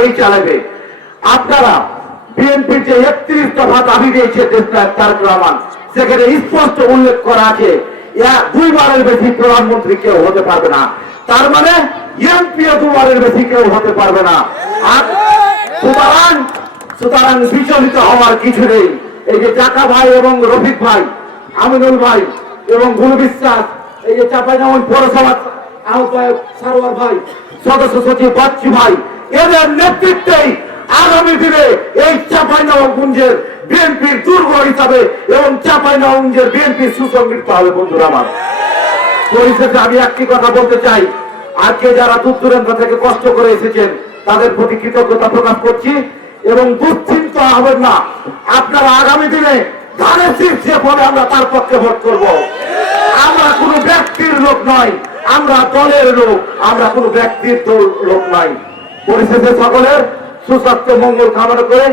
ওই চালাবে। আপনারা বিএনপির যে 31 দফা দাবি দিয়েছে তারেক রহমান, সেখানে স্পষ্ট উল্লেখ করা আছে দুইবারের বেশি প্রধানমন্ত্রী কেউ হতে পারবে না। তার মানে এমপিও দুবারের বেশি কেউ হতে পারবে না। আর সুতরাং বিচলিত হওয়ার কিছু নেই। এই যে জাকা ভাই এবং রফিক ভাই, আমিনুল ভাই এবং গুরু বিশ্বাস, এই যে চাঁপাইনবাবগঞ্জ পৌরসভা আহ্বায়ক সারোয়ার ভাই, সদস্য সচিব বাচ্চু ভাই, এদের নেতৃত্বেই আগামী দিনে এই চাঁপাইনবাবগঞ্জের বিএনপির দুর্গ হিসাবে এবং চাঁপাইনবাবগঞ্জের বিএনপি সুসংগঠিত হবে। বন্ধুরা আমার, পরিশেষে আমি একটি কথা বলতে চাই, আজকে যারা দূর দূরান্ত থেকে কষ্ট করে এসেছেন তাদের প্রতি কৃতজ্ঞতা প্রকাশ করছি এবং দুশ্চিন্ত হবেন না। আপনারা আগামী দিনে ধানের শীর্ষে পড়ে আমরা তার পক্ষে ভোট করব। আমরা কোনো ব্যক্তির লোক নয়, আমরা দলের লোক, আমরা কোনো ব্যক্তির লোক নয়। পরিশেষে সকলের সুস্বাস্থ্য মঙ্গল কামনা করে